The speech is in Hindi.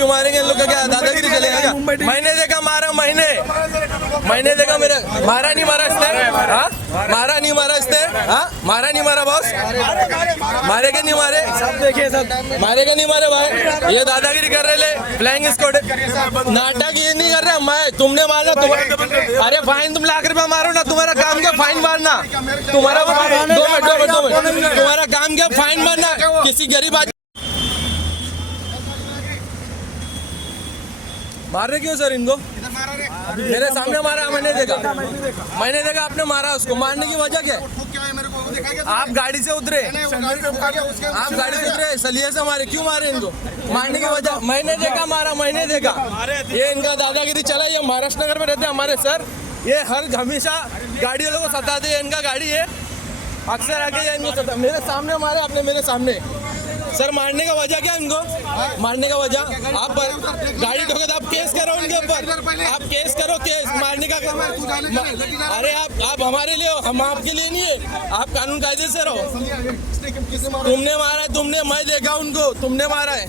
भी मारेंगे इन लोग का क्या दादागिरी चलेगा क्या? मैंने देखा मारा, मैंने देखा मेरे मारा नहीं मारा इसने, हाँ मारा नहीं मारा इसने, हाँ मारा नहीं मारा बॉस, मारे के नहीं मारे, सब देखे सब मारे के नहीं मारे भाई, ये दादागिरी कर रहे ले फ्लाइंग स्क्वाड नाटक ये नहीं कर रहा मैं, तुमने मारना अरे फाइन तुम ₹1,00,000 मारो ना, तुम्हारा काम क्या फाइन मारना, तुम्हारा तुम्हारा काम क्या फाइन मारना किसी गरीब आदमी मार रहे क्यों सर इनको? मेरे सामने मारा, मैंने देखा आपने मारा उसको, मारने की वजह क्या है? आप गाड़ी से उतरे, सलिए से मारे, क्यों मारे इनको? मारने की वजह मैंने देखा मारा, मैंने देखा ये इनका दादागिरी चला। ये महाराष्ट्र नगर में रहते हैं हमारे सर, ये हर हमेशा गाड़ी वालों को सताते हैं, इनका गाड़ी है अक्सर आके ये इनको सता, मेरे सामने मारे आपने, मेरे सामने सर। मारने का वजह क्या इनको? मारने का वजह आप गाड़ी ठोके तो आप केस करो उनके ऊपर, आप केस करो, केस मारने का। अरे आप हमारे लिए हो, हम आपके लिए नहीं है, आप कानून कायदे से रहो। तुमने मारा है, तुमने, मैं देखा उनको, तुमने मारा है।